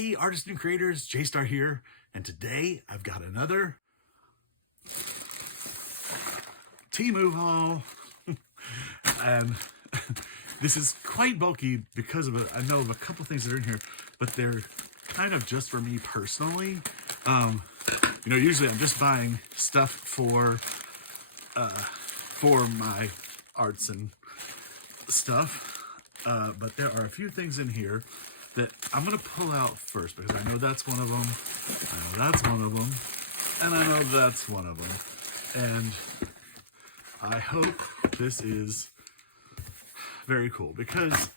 Hey artists and creators, J-Star here, and today I've got another Temu haul. And this is quite bulky because of it. I know of a couple things that are in here, but they're kind of just for me personally. Usually I'm just buying stuff for my arts and stuff, but there are a few things in here that I'm going to pull out first because I know that's one of them, I know that's one of them, and I know that's one of them. And I hope this is very cool because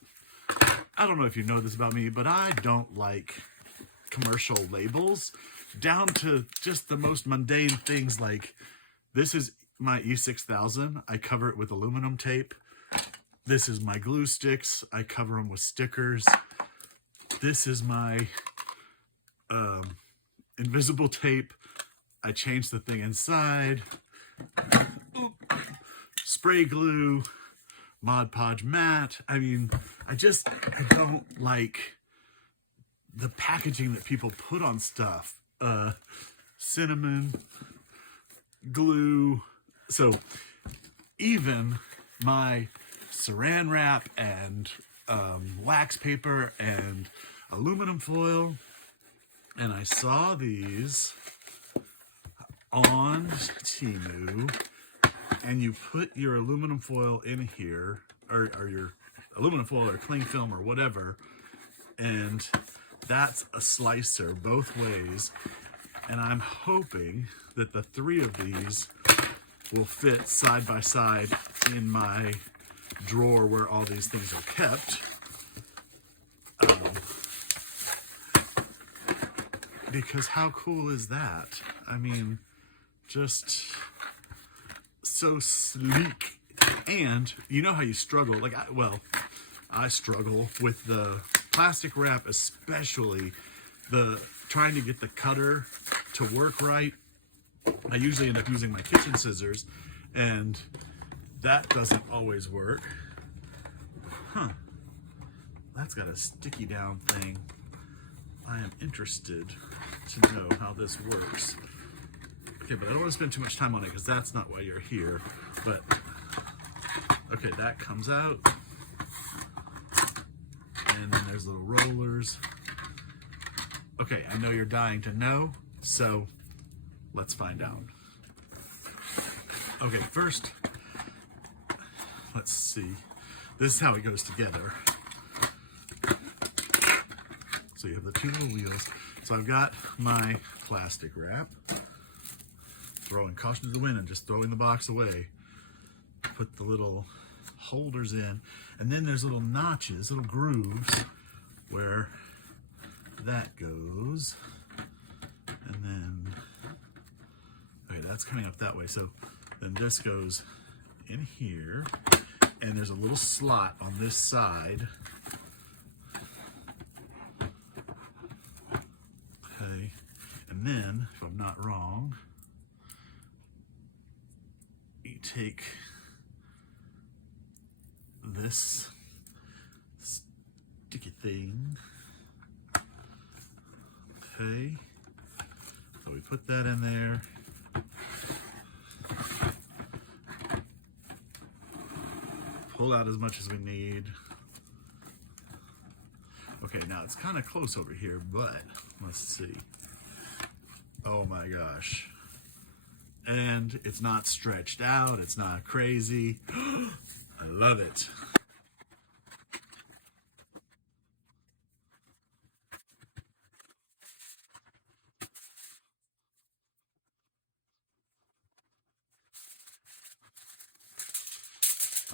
I don't know if you know this about me, but I don't like commercial labels down to just the most mundane things. Like, this is my E6000. I cover it with aluminum tape. This is my glue sticks. I cover them with stickers. This is my invisible tape. I changed the thing inside. Spray glue, Mod Podge matte. I mean, I don't like the packaging that people put on stuff. Cinnamon, glue. So even my saran wrap and wax paper and aluminum foil, and I saw these on Temu, and you put your aluminum foil in here, or your aluminum foil or cling film or whatever, and that's a slicer both ways. And I'm hoping that the three of these will fit side by side in my drawer where all these things are kept. Because how cool is that? I mean, just so sleek. And you know how you struggle, like, I struggle with the plastic wrap, especially trying to get the cutter to work right. I usually end up using my kitchen scissors, and that doesn't always work. That's got a sticky down thing. I am interested to know how this works. Okay, but I don't want to spend too much time on it because that's not why you're here. But, okay, that comes out. And then there's little rollers. Okay, I know you're dying to know, so let's find out. Okay, first, let's see. This is how it goes together. So you have the two little wheels. So I've got my plastic wrap. Throwing caution to the wind and just throwing the box away. Put the little holders in. And then there's little notches, little grooves where that goes. And then, okay, that's coming up that way. So then this goes in here. And there's a little slot on this side. Okay, and then, if I'm not wrong, you take this sticky thing. Okay, so we put that in there. Pull out as much as we need. Okay, now it's kind of close over here, but let's see. Oh my gosh. And it's not stretched out, it's not crazy. I love it.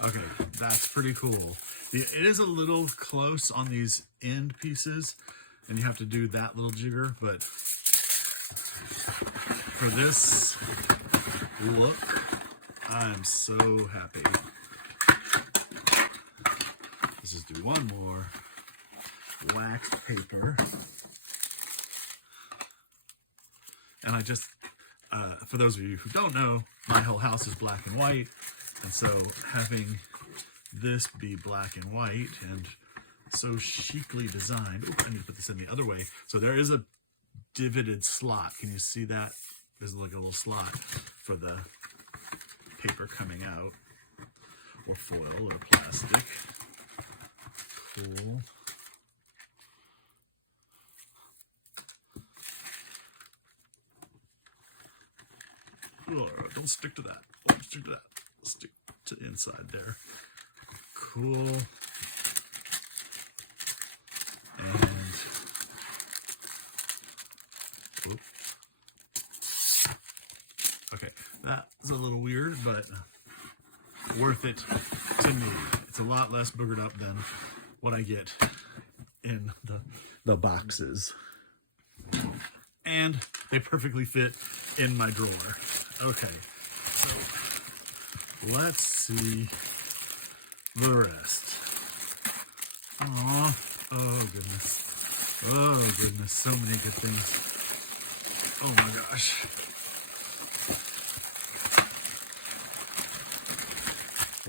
Okay, that's pretty cool. It is a little close on these end pieces, and you have to do that little jigger, but for this look, I'm so happy. Let's just do one more wax paper. And I just, for those of you who don't know, my whole house is black and white. And so having this be black and white and so chicly designed. Ooh, I need to put this in the other way. So there is a divoted slot. Can you see that? There's like a little slot for the paper coming out, or foil or plastic. Cool. Oh, don't stick to that. Don't stick to that. Stick to the inside there. Cool. And whoop. Okay, that's a little weird, but worth it to me. It's a lot less boogered up than what I get in the boxes. And they perfectly fit in my drawer. Okay, so let's see the rest. Aw, oh goodness. Oh goodness, so many good things. Oh my gosh.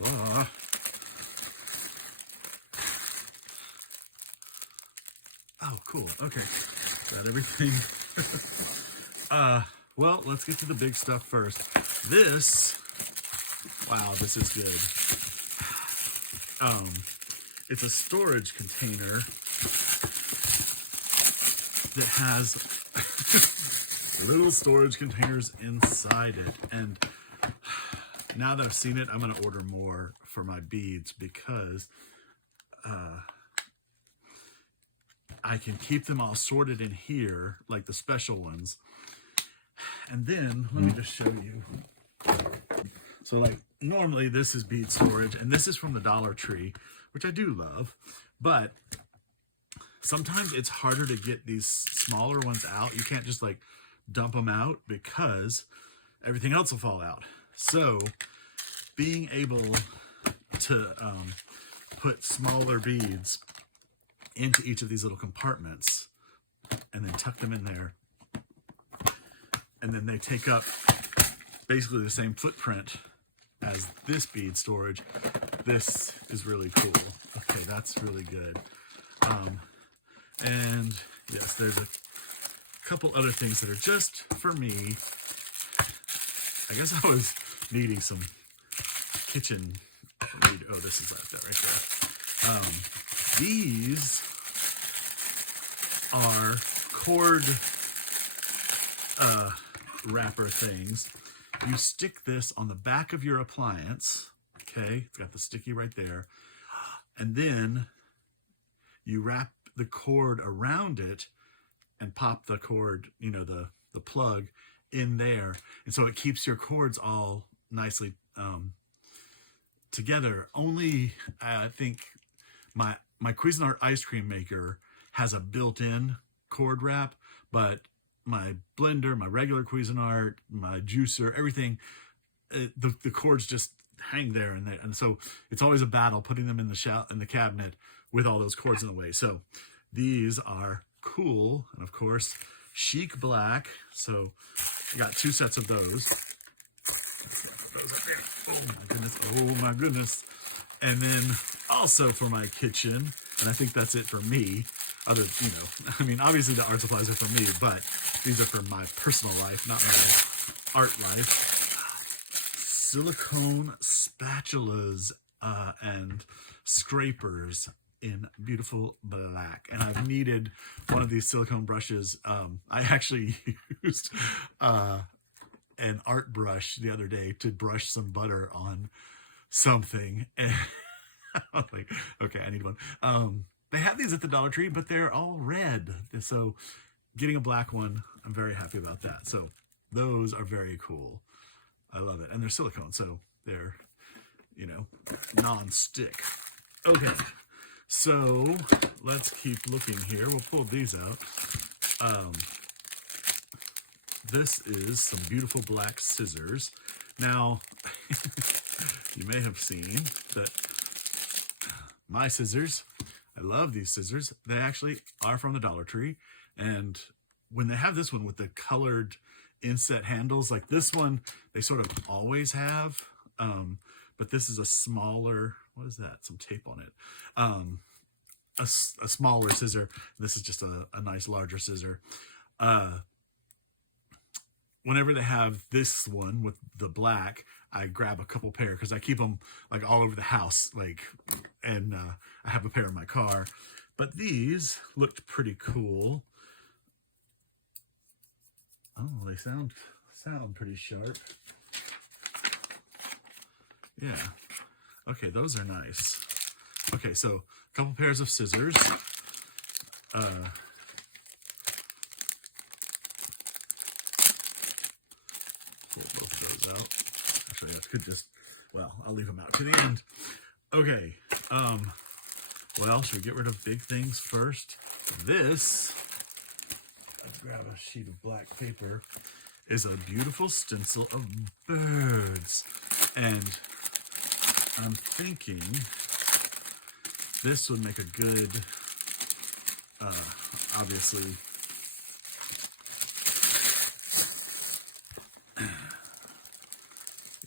Ah. Oh, cool. Okay. Got everything. Well, let's get to the big stuff first. This, wow, this is good. It's a storage container that has little storage containers inside it. And now that I've seen it, I'm going to order more for my beads because I can keep them all sorted in here, like the special ones. And then, let me just show you. So like, normally this is bead storage, and this is from the Dollar Tree, which I do love. But sometimes it's harder to get these smaller ones out. You can't just like dump them out because everything else will fall out. So being able to put smaller beads into each of these little compartments and then tuck them in there, and then they take up basically the same footprint as this bead storage. This is really cool. Okay, that's really good. And yes, there's a couple other things that are just for me. I guess I was needing some kitchen. Oh, this is like that right there. These are cord wrapper things. You stick this on the back of your appliance. Okay, it's got the sticky right there. And then you wrap the cord around it and pop the cord, you know, the plug in there. And so it keeps your cords all nicely together. Only, I think, my Cuisinart ice cream maker has a built-in cord wrap, but my blender, my regular Cuisinart, my juicer, everything, the cords just hang there, and so it's always a battle putting them in the cabinet with all those cords in the way. So these are cool, and of course chic black. So I got 2 sets of those. Oh my goodness! Oh my goodness! And then also for my kitchen, and I think that's it for me. Other, you know, I mean, obviously the art supplies are for me, but these are for my personal life, not my art life. Silicone spatulas and scrapers in beautiful black. And I've needed one of these silicone brushes. I actually used an art brush the other day to brush some butter on something. And I was like, okay, I need one. They have these at the Dollar Tree, but they're all red. So getting a black one, I'm very happy about that. So those are very cool. I love it. And they're silicone, so they're, you know, non-stick. Okay, so let's keep looking here. We'll pull these out. This is some beautiful black scissors. Now, you may have seen that my scissors, I love these scissors. They actually are from the Dollar Tree. And when they have this one with the colored inset handles, like this one, they sort of always have. But this is a smaller, what is that? Some tape on it. a smaller scissor. This is just a nice larger scissor. Whenever they have this one with the black, I grab a couple pair because I keep them like all over the house, like, and I have a pair in my car. But these looked pretty cool. Oh, they sound pretty sharp. Yeah. Okay, those are nice. Okay, so a couple pairs of scissors. Pull both of those out. Actually, I could just, well, I'll leave them out to the end. Okay, well, should we get rid of big things first? This, let's grab a sheet of black paper, is a beautiful stencil of birds. And I'm thinking this would make a good, obviously,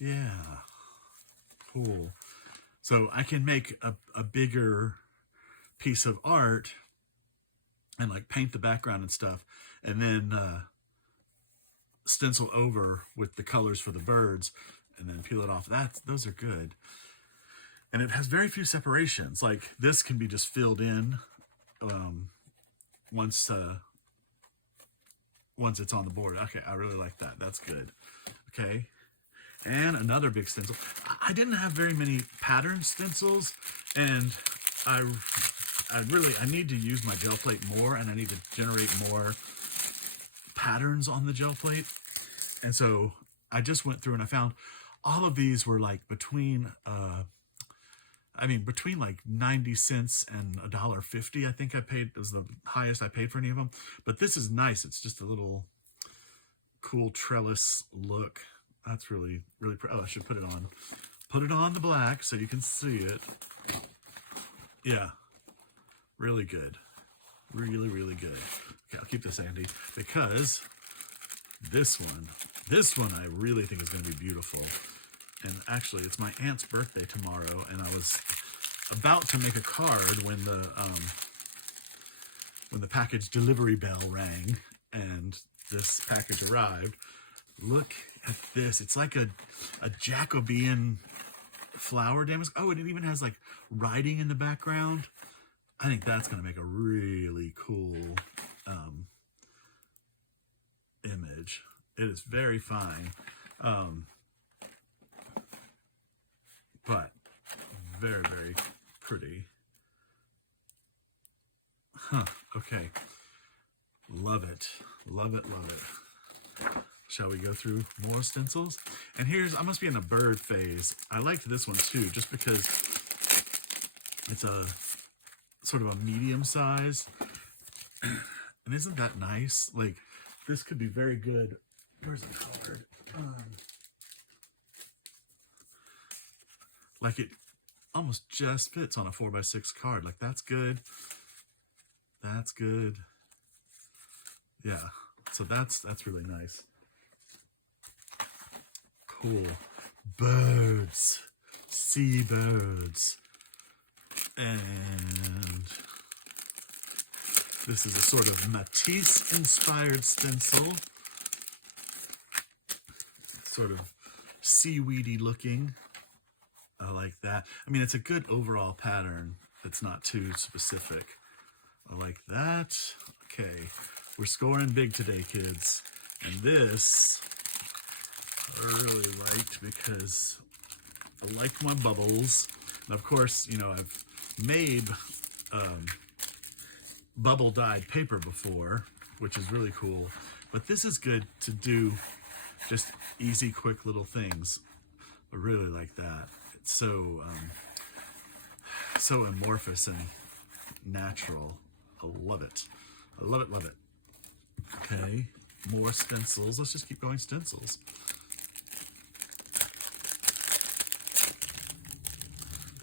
yeah, cool. So I can make a bigger piece of art and like paint the background and stuff, and then stencil over with the colors for the birds, and then peel it off. Those are good. And it has very few separations. Like this can be just filled in once it's on the board. Okay, I really like that. That's good. Okay, and another big stencil. I didn't have very many pattern stencils, and I need to use my gel plate more, and I need to generate more patterns on the gel plate. And so I just went through and I found all of these were like between between like 90 cents and $1.50. I think I paid, it was the highest I paid for any of them. But this is nice. It's just a little cool trellis look. That's really, really pretty. Oh, I should put it on. Put it on the black so you can see it. Yeah, really good. Really, really good. Okay, I'll keep this handy because this one I really think is going to be beautiful. And actually, it's my aunt's birthday tomorrow, and I was about to make a card when the package delivery bell rang and this package arrived. Look at this. It's like a Jacobean flower damask. Oh, and it even has like writing in the background. I think that's going to make a really cool image. It is very fine. But very, very pretty. Huh, okay. Love it. Love it, love it. Shall we go through more stencils? And here's, I must be in the bird phase. I liked this one too, just because it's a sort of a medium size. And isn't that nice? Like, this could be very good. Where's the card? Like it almost just fits on a 4x6 card. Like that's good. That's good. Yeah. So that's really nice. Cool. Birds. Seabirds. And this is a sort of Matisse-inspired stencil. Sort of seaweedy looking. I like that. I mean, it's a good overall pattern that's not too specific. I like that. Okay, we're scoring big today, kids. And this I really liked because I like my bubbles. And of course, you know, I've made bubble dyed paper before, which is really cool. But this is good to do just easy, quick little things. I really like that. It's so so amorphous and natural. I love it. I love it, love it. Okay, more stencils. Let's just keep going stencils.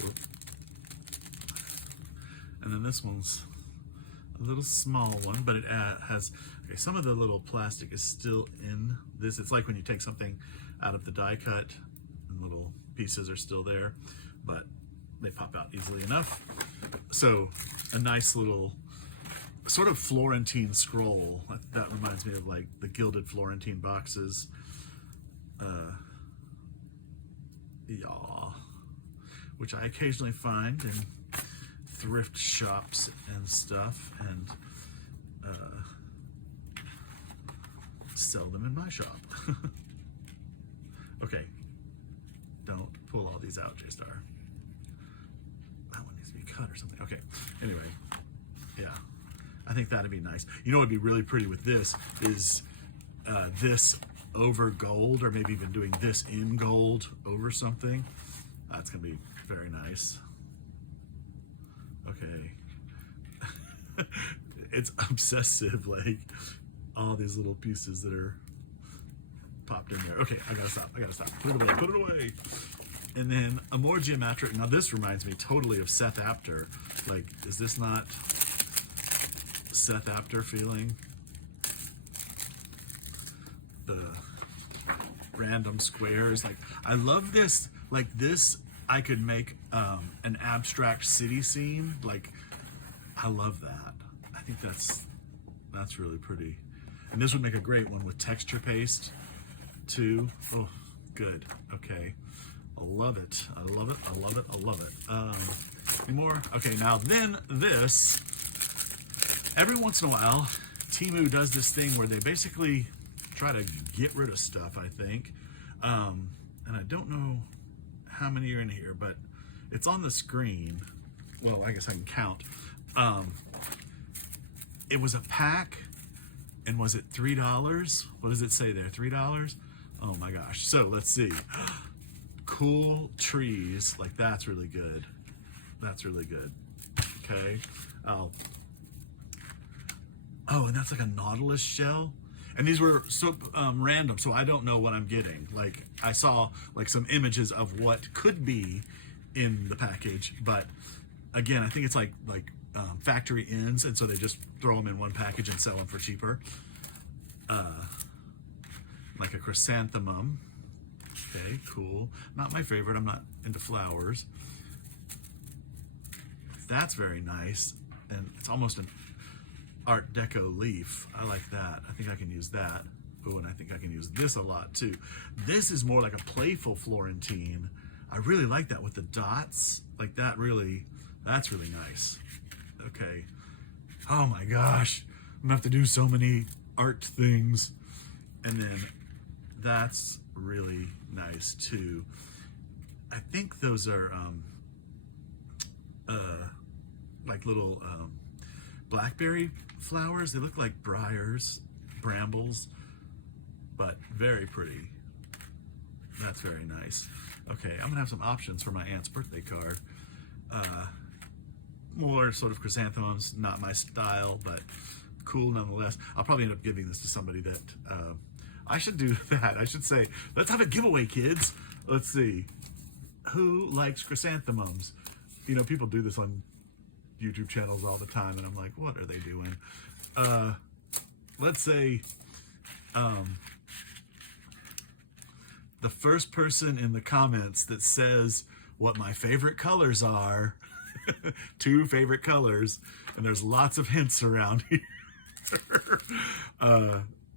Oop. And then this one's a little small one, but it has, okay, some of the little plastic is still in this. It's like when you take something out of the die cut and little pieces are still there, but they pop out easily enough. So a nice little sort of Florentine scroll. That reminds me of like the gilded Florentine boxes. Yeah, which I occasionally find in thrift shops and stuff, and sell them in my shop. Okay, don't pull all these out, J-Star. That one needs to be cut or something. Okay, anyway, yeah, I think that'd be nice. You know what would be really pretty with this is this over gold, or maybe even doing this in gold over something. That's gonna be very nice. Okay. It's obsessive, like all these little pieces that are popped in there. Okay, I gotta stop. Put it away, put it away. And then a more geometric, now this reminds me totally of Seth Apter. Like, is this not Seth Apter feeling? The random squares. Like, I love this. Like this, I could make an abstract city scene. Like, I love that. I think that's really pretty. And this would make a great one with texture paste too. Oh, good. Okay. I love it. I love it. I love it. I love it. Any more? Okay, now then this, every once in a while, Temu does this thing where they basically try to get rid of stuff, I think. And I don't know how many are in here, but it's on the screen. Well, I guess I can count. It was a pack, and was it $3? What does it say there? $3? Oh my gosh. So let's see. Cool trees. Like, that's really good. That's really good. Okay. Oh, and that's like a nautilus shell. And these were so random, so I don't know what I'm getting. Like, I saw like some images of what could be in the package, but again, I think it's like factory ends, and so they just throw them in one package and sell them for cheaper. Like a chrysanthemum. Okay, cool. Not my favorite. I'm not into flowers. That's very nice, and it's almost an Art Deco leaf. I like that. I think I can use that. Oh, and I think I can use this a lot too. This is more like a playful Florentine. I really like that with the dots. Like that really, that's really nice. Okay. Oh my gosh. I'm gonna have to do so many art things. And then that's really nice too. I think those are like little blackberry flowers. They look like briars, brambles, but very pretty. That's very nice. Okay, I'm gonna have some options for my aunt's birthday card. More sort of chrysanthemums, not my style, but cool nonetheless. I'll probably end up giving this to somebody that I should do that. I should say, let's have a giveaway, kids. Let's see. Who likes chrysanthemums? You know, people do this on YouTube channels all the time, and I'm like, what are they doing? Let's say the first person in the comments that says what my favorite colors are, 2 favorite colors, and there's lots of hints around here,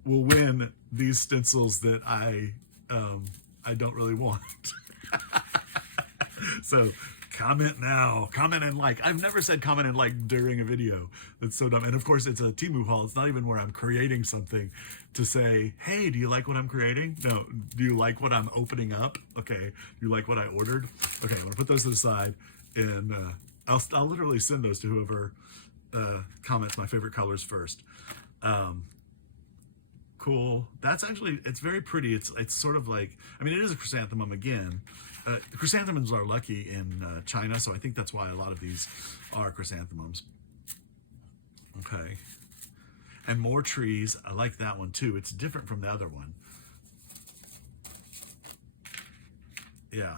will win these stencils that I don't really want. So comment now, comment and like. I've never said comment and like during a video. That's so dumb. And of course, it's a Temu haul. It's not even where I'm creating something to say, hey, do you like what I'm creating? No, do you like what I'm opening up? Okay, do you like what I ordered? Okay, I'm gonna put those to the side, and I'll literally send those to whoever comments my favorite colors first. Cool. That's actually, it's very pretty. It's sort of like, I mean, it is a chrysanthemum again. Chrysanthemums are lucky in China, so I think that's why a lot of these are chrysanthemums. Okay. And more trees. I like that one too. It's different from the other one. Yeah.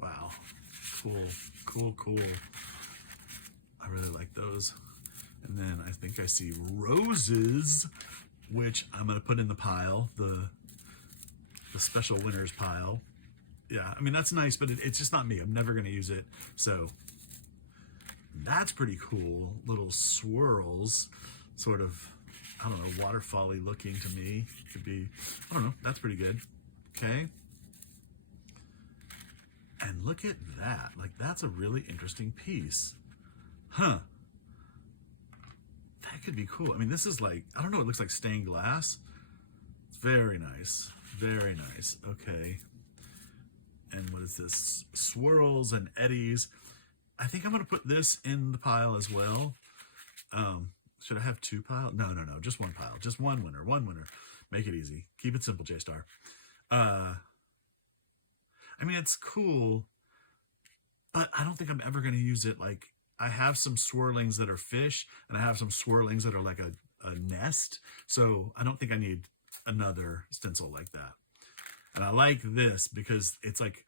Wow. Cool. Cool, cool. I really like those. And then I think I see roses, which I'm going to put in the pile, the special winners pile. Yeah, I mean, that's nice, but it's just not me. I'm never going to use it. So that's pretty cool. Little swirls, sort of, I don't know, waterfall-y looking to me. Could be, I don't know, that's pretty good. Okay. And look at that. Like, that's a really interesting piece. Huh. That could be cool. I mean, this is like, I don't know, it looks like stained glass. It's very nice. Very nice. Okay. And what is this? Swirls and eddies. I think I'm going to put this in the pile as well. Should I have two piles? No, no, no. Just one pile. Just one winner. One winner. Make it easy. Keep it simple, J-Star. I mean, it's cool, but I don't think I'm ever going to use it. Like, I have some swirlings that are fish, and I have some swirlings that are like a nest. So I don't think I need another stencil like that. And I like this because it's like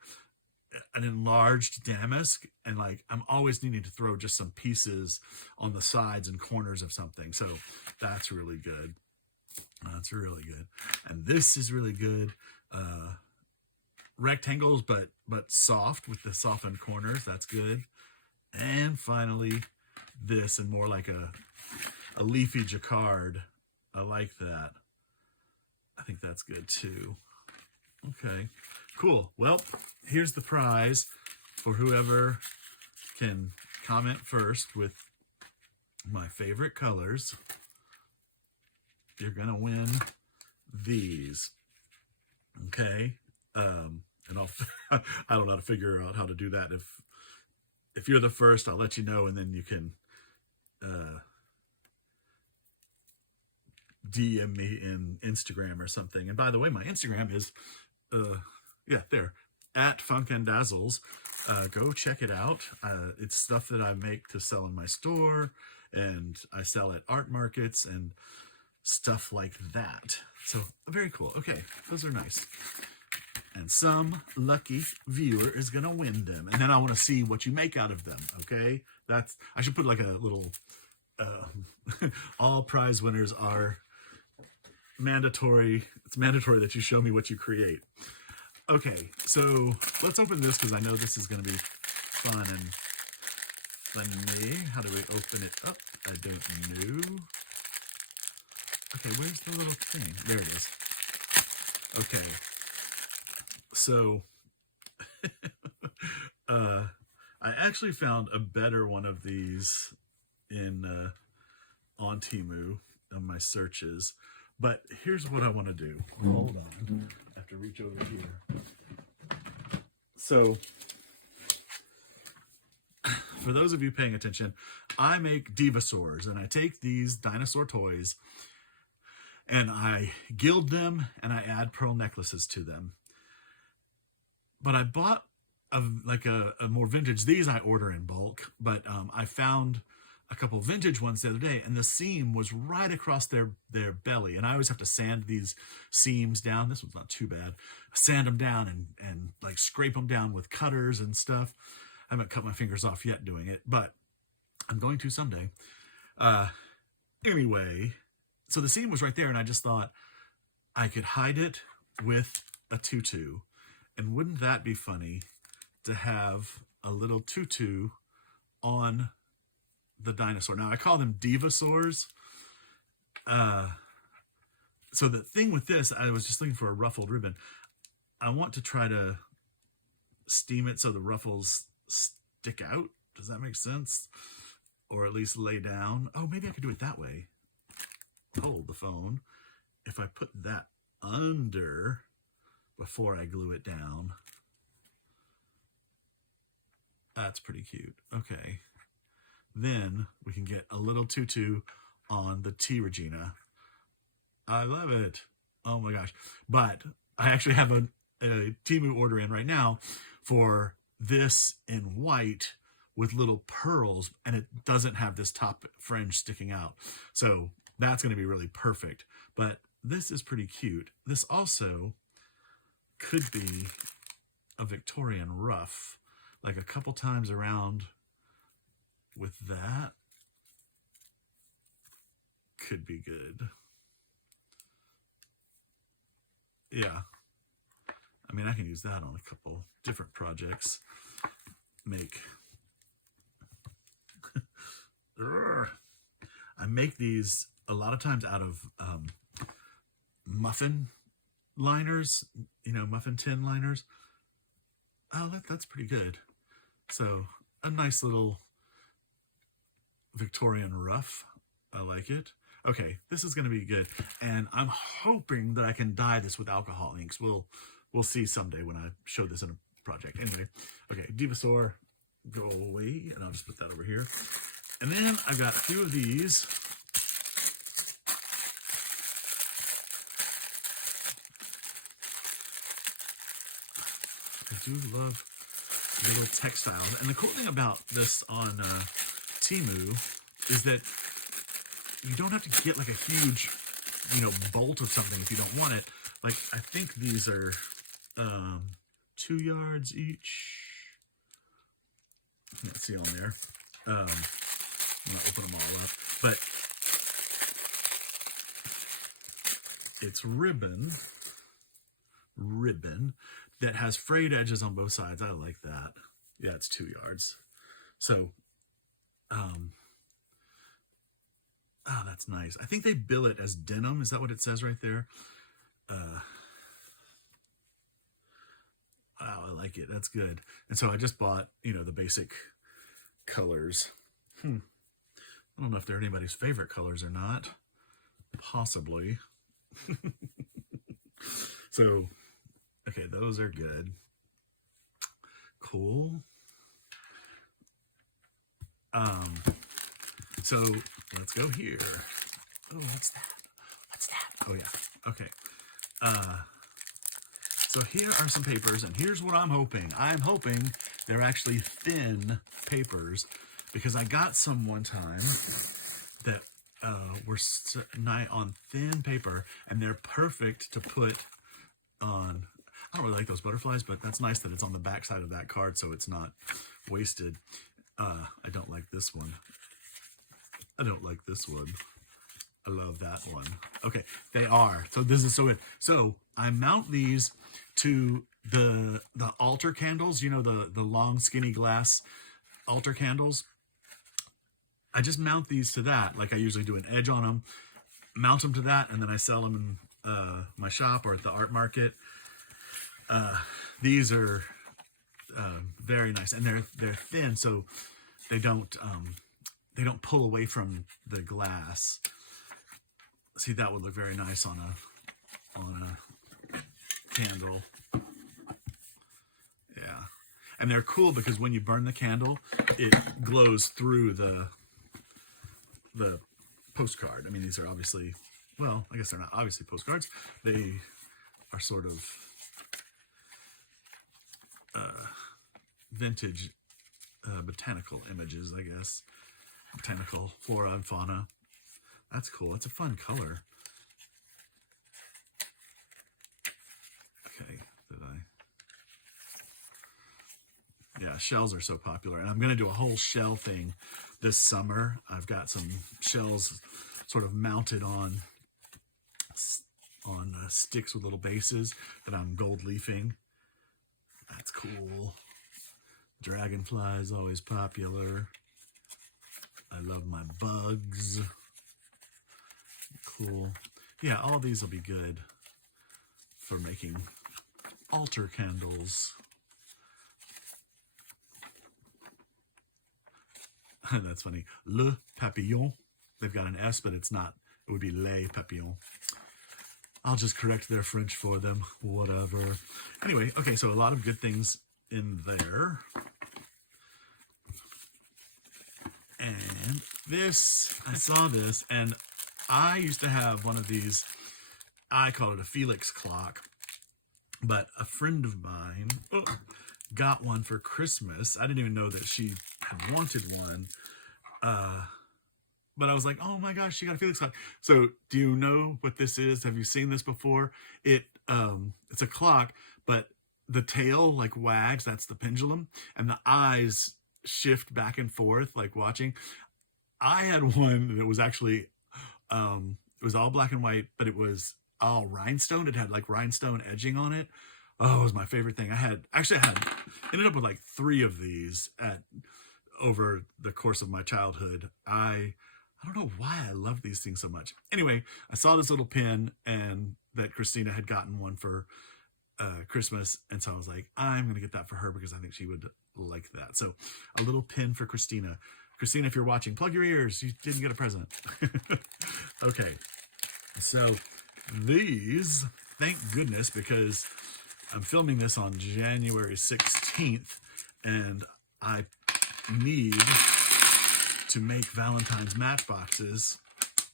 an enlarged damask, and like I'm always needing to throw just some pieces on the sides and corners of something. So that's really good. That's really good. And this is really good. Rectangles, but soft with the softened corners. That's good. And finally, this, and more like a leafy jacquard. I like that. I think that's good too. Okay, cool. Well, here's the prize for whoever can comment first with my favorite colors. You're gonna win these. Okay, and I'll I don't know how to figure out how to do that. If you're the first, I'll let you know, and then you can DM me in Instagram or something. And by the way, my Instagram is yeah, there, at Funk and Dazzles. Go check it out. It's stuff that I make to sell in my store, and I sell at art markets and stuff like that. So very cool. Okay, those are nice. And some lucky viewer is gonna win them, and then I want to see what you make out of them. Okay, that's, I should put like a little all prize winners are mandatory. It's mandatory that you show me what you create. Okay, so let's open this because I know this is going to be fun and funny. How do we open it up? I don't know. Okay, where's the little thing? There it is. Okay, so I actually found a better one of these in on Temu on my searches. But here's what I want to do. Hold on. I have to reach over here. So, for those of you paying attention, I make Dinosaurs, and I take these dinosaur toys and I gild them and I add pearl necklaces to them. But I bought a more vintage. These I order in bulk, but I found a couple vintage ones the other day, and the seam was right across their belly, and I always have to sand these seams down. This one's not too bad. Sand them down and like scrape them down with cutters and stuff. I haven't cut my fingers off yet doing it, but I'm going to someday. Anyway, so the seam was right there, and I just thought I could hide it with a tutu. And wouldn't that be funny to have a little tutu on the dinosaur? Now I call them Divosaurs. So the thing with this, I was just looking for a ruffled ribbon. I want to try to steam it so the ruffles stick out. Does that make sense? Or at least lay down. Oh, maybe I could do it that way. Hold the phone. If I put that under before I glue it down, that's pretty cute. Okay. Then we can get a little tutu on the T Regina. I love it. Oh my gosh. But I actually have a Temu order in right now for this in white with little pearls, and it doesn't have this top fringe sticking out. So that's going to be really perfect. But this is pretty cute. This also could be a Victorian ruff, like a couple times around with that. Could be good. Yeah. I I mean, I can use that on a couple different projects. I make these a lot of times out of muffin liners, you know, muffin tin liners. Oh, that's pretty good. So a nice little Victorian ruff. I like it. Okay, this is going to be good. And I'm hoping that I can dye this with alcohol inks. We'll see someday when I show this in a project. Anyway, okay, Dinosaur, go away. And I'll just put that over here. And then I've got a few of these. I do love little textiles. And the cool thing about this on Temu is that you don't have to get like a huge, you know, bolt of something if you don't want it. Like, I think these are 2 yards each. Let's see on there. I'm going to open them all up. But it's ribbon that has frayed edges on both sides. I like that. Yeah, it's 2 yards. So, oh, that's nice. I think they bill it as denim. Is that what it says right there? Wow, I like it. That's good. And so I just bought, you know, the basic colors. I don't know if they're anybody's favorite colors or not. Possibly. So, okay, those are good. Cool. So let's go here. Oh, what's that? What's that? Oh yeah. Okay. So here are some papers, and here's what I'm hoping. I'm hoping they're actually thin papers, because I got some one time that were on thin paper, and they're perfect to put on. I don't really like those butterflies, but that's nice that it's on the back side of that card so it's not wasted. I don't like this one. I don't like this one. I love that one. Okay, they are. So this is so good. So I mount these to the altar candles, you know, the long skinny glass altar candles. I just mount these to that. Like, I usually do an edge on them, mount them to that, and then I sell them in my shop or at the art market. These are very nice, and they're thin, so they don't pull away from the glass. See, that would look very nice on a candle. Yeah, and they're cool because when you burn the candle, it glows through the postcard. I mean, these are obviously, well, I guess they're not obviously postcards. They are sort of vintage botanical images, I guess. Botanical flora and fauna. That's cool. It's a fun color. Okay, yeah, shells are so popular, and I'm going to do a whole shell thing this summer. I've got some shells sort of mounted on sticks with little bases that I'm gold leafing. That's cool. Dragonfly is always popular. I love my bugs. Cool. Yeah, all these will be good for making altar candles. That's funny. Le Papillon. They've got an S, but it's not. It would be Les Papillons. I'll just correct their French for them. Whatever. Anyway, okay, so a lot of good things in there. And this, I saw this, and I used to have one of these. I call it a Felix clock, but a friend of mine got one for Christmas. I didn't even know that she had wanted one. But I was like, oh my gosh, she got a Felix clock. So do you know what this is? Have you seen this before? It's a clock, but the tail like wags, that's the pendulum, and the eyes shift back and forth like watching. I had one that was actually, it was all black and white, but it was all rhinestone. It had like rhinestone edging on it. Oh, it was my favorite thing. I ended up with like 3 of these over the course of my childhood. I don't know why I love these things so much. Anyway, I saw this little pin and that Christina had gotten one for Christmas, and so I was like, I'm gonna get that for her because I think she would like that. So a little pin for Christina. Christina, if you're watching, plug your ears. You didn't get a present. Okay, so these, thank goodness, because I'm filming this on January 16th, and I need to make Valentine's matchboxes,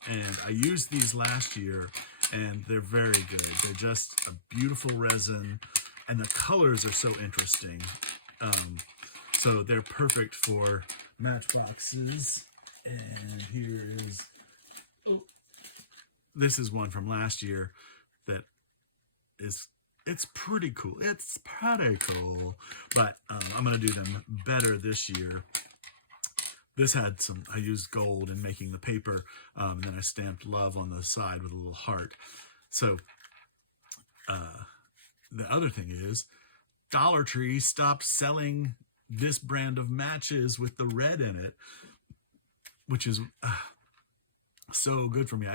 and I used these last year, and they're very good. They're just a beautiful resin, and the colors are so interesting. So they're perfect for matchboxes. And here is, this is one from last year that it's pretty cool. It's pretty cool, but I'm gonna do them better this year. This had I used gold in making the paper, and then I stamped love on the side with a little heart. So the other thing is, Dollar Tree stopped selling this brand of matches with the red in it, which is so good for me.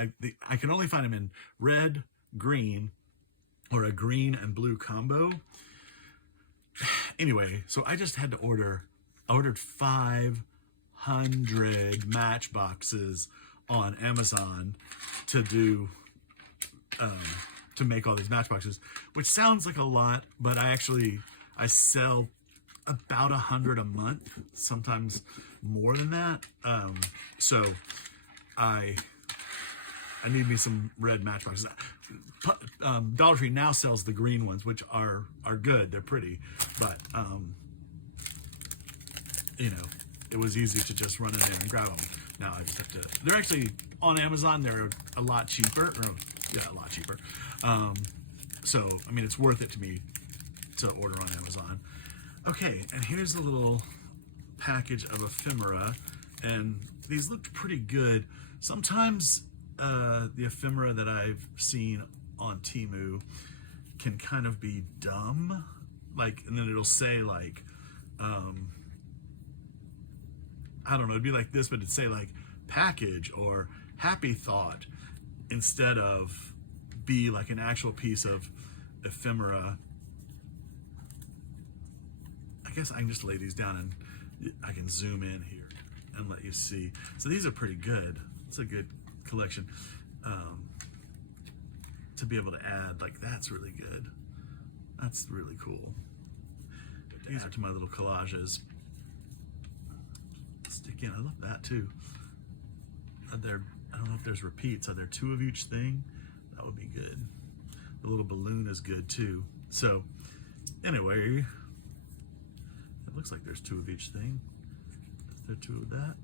I can only find them in red, green, or a green and blue combo. Anyway, so I just had to I ordered 500 matchboxes on Amazon to do to make all these matchboxes, which sounds like a lot, but I sell about 100 a month, sometimes more than that. So I need me some red matchboxes. Dollar Tree now sells the green ones, which are good. They're pretty, but you know, it was easy to just run in there and grab them. Now I just have to. They're actually on Amazon. They're a lot cheaper. A lot cheaper. So I mean, it's worth it to me to order on Amazon. Okay, and here's a little package of ephemera, and these looked pretty good. Sometimes the ephemera that I've seen on Temu can kind of be dumb, like, and then it'll say like, I don't know, it'd be like this, but it'd say like package or happy thought instead of be like an actual piece of ephemera. I guess I can just lay these down and I can zoom in here and let you see. So these are pretty good. It's a good collection. To be able to add, like, that's really good. That's really cool. These are to my little collages. Stick in. I love that too. I don't know if there's repeats. Are there 2 of each thing? That would be good. The little balloon is good too. So anyway, it looks like there's 2 of each thing. Is there 2 of that?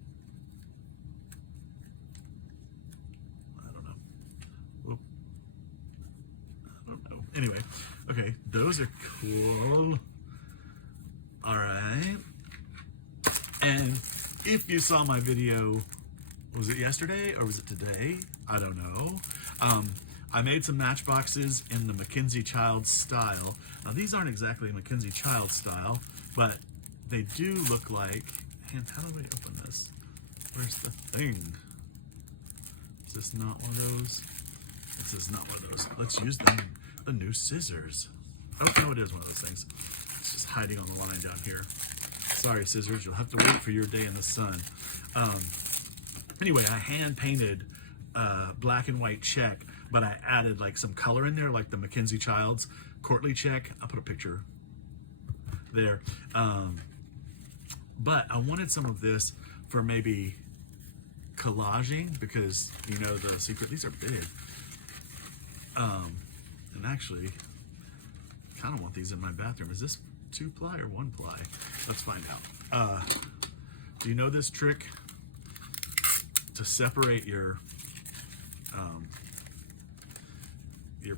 I don't know. Whoop. I don't know. Anyway, okay, those are cool. All right. And if you saw my video, was it yesterday or was it today? I don't know. I made some matchboxes in the Mackenzie Child style. Now these aren't exactly Mackenzie Child style, but they do look like, and how do I open this? Where's the thing? Is this not one of those? This is not one of those. Let's use the new scissors. Oh, no, it is one of those things. It's just hiding on the line down here. Sorry, scissors, you'll have to wait for your day in the sun. Anyway, I hand painted black and white check, but I added like some color in there, like the Mackenzie Child's courtly check. I'll put a picture there. But I wanted some of this for maybe collaging, because you know the secret, these are big. And actually, kind of want these in my bathroom. Is this 2-ply or 1-ply? Let's find out. Do you know this trick to separate your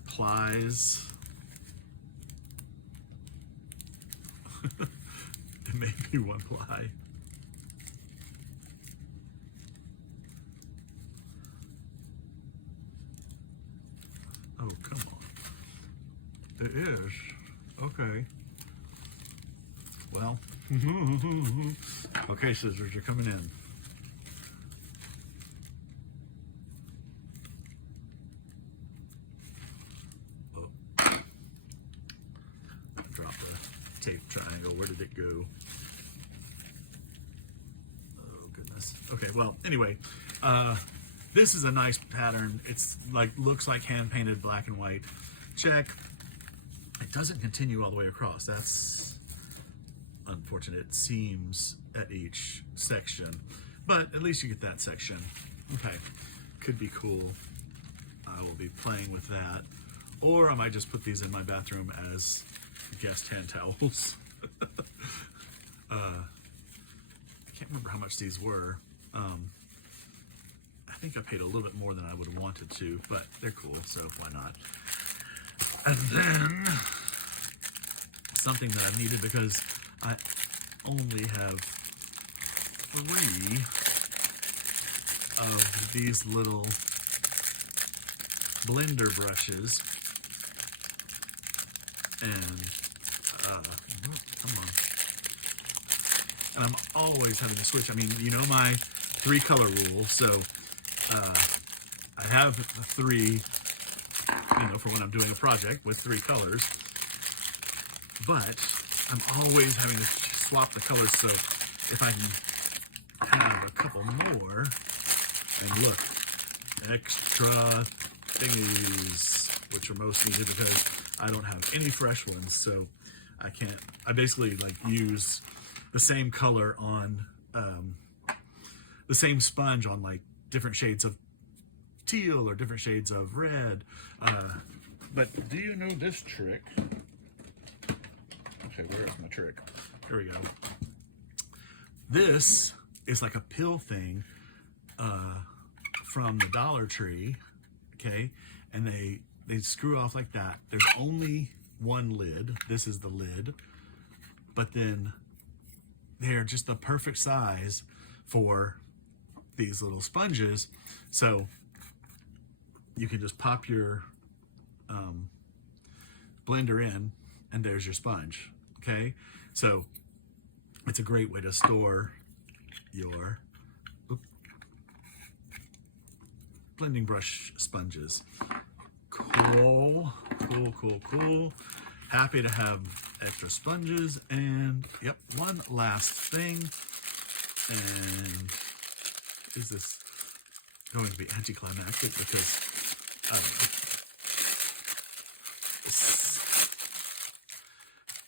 plies? It may be 1-ply. Oh, come on. It is. Okay. Well. Okay, scissors, you're coming in. Oh. Drop the tape triangle. Where did it go? Oh, goodness. Okay, well, anyway. This is a nice pattern. It's like, looks like hand-painted black and white check. It doesn't continue all the way across. That's unfortunate. Seams at each section, but at least you get that section. Okay, could be cool. I will be playing with that, or I might just put these in my bathroom as guest hand towels. I can't remember how much these were. I think I paid a little bit more than I would have wanted to, but they're cool, so why not? And then something that I needed because I only have 3 of these little blender brushes, and come on. And I'm always having to switch. I mean, you know my 3 color rule, so I have 3, you know, for when I'm doing a project with 3 colors, but I'm always having to swap the colors, so if I can have a couple more, and look, extra thingies, which are most needed because I don't have any fresh ones, so I basically like use the same color on, the same sponge on like different shades of teal or different shades of red. But do you know this trick? Okay, where is my trick? Here we go. This is like a pill thing from the Dollar Tree, okay? And they screw off like that. There's only one lid. This is the lid. But then they're just the perfect size for these little sponges, so you can just pop your blender in and there's your sponge. Okay, so it's a great way to store your blending brush sponges. Cool. Happy to have extra sponges. And yep, one last thing, and is this going to be anticlimactic because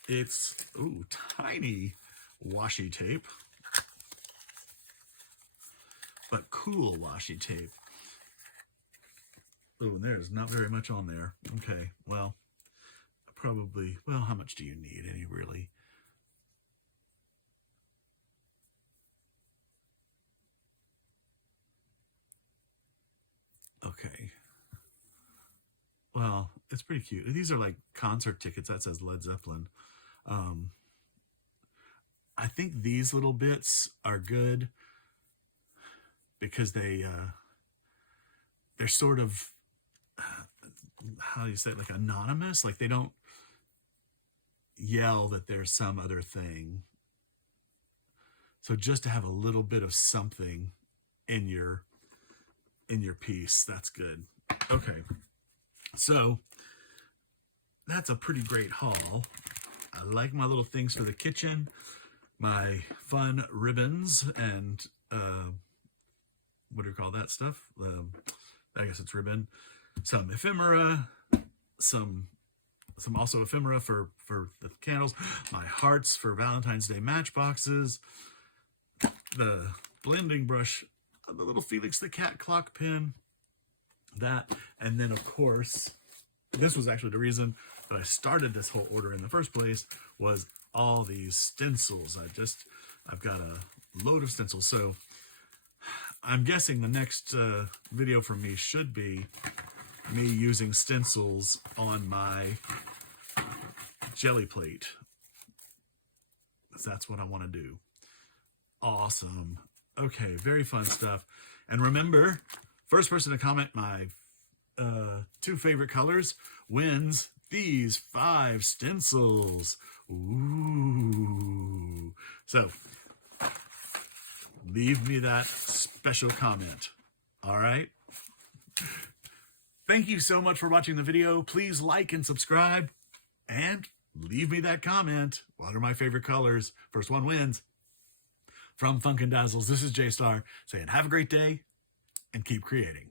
it's tiny washi tape, but cool washi tape. Oh, there's not very much on there. Okay, well, probably, well, how much do you need, really? Okay. Well, it's pretty cute. These are like concert tickets. That says Led Zeppelin. I think these little bits are good because they're sort of, how do you say it, like anonymous? Like they don't yell that there's some other thing. So just to have a little bit of something in your piece, that's good. Okay, so that's a pretty great haul. I like my little things for the kitchen, my fun ribbons, and what do you call that stuff? I guess it's ribbon. Some ephemera, some also ephemera for the candles, my hearts for Valentine's Day matchboxes, the blending brush, the little Felix the Cat clock pin, that, and then of course, this was actually the reason that I started this whole order in the first place, was all these stencils. I've got a load of stencils, so I'm guessing the next video from me should be me using stencils on my jelly plate. That's what I want to do. Awesome. Okay, very fun stuff. And remember, first person to comment my 2 favorite colors wins these 5 stencils. Ooh. So, leave me that special comment. All right? Thank you so much for watching the video. Please like and subscribe. And leave me that comment. What are my favorite colors? First one wins. From Funkin' Dazzles, this is J-Star saying have a great day and keep creating.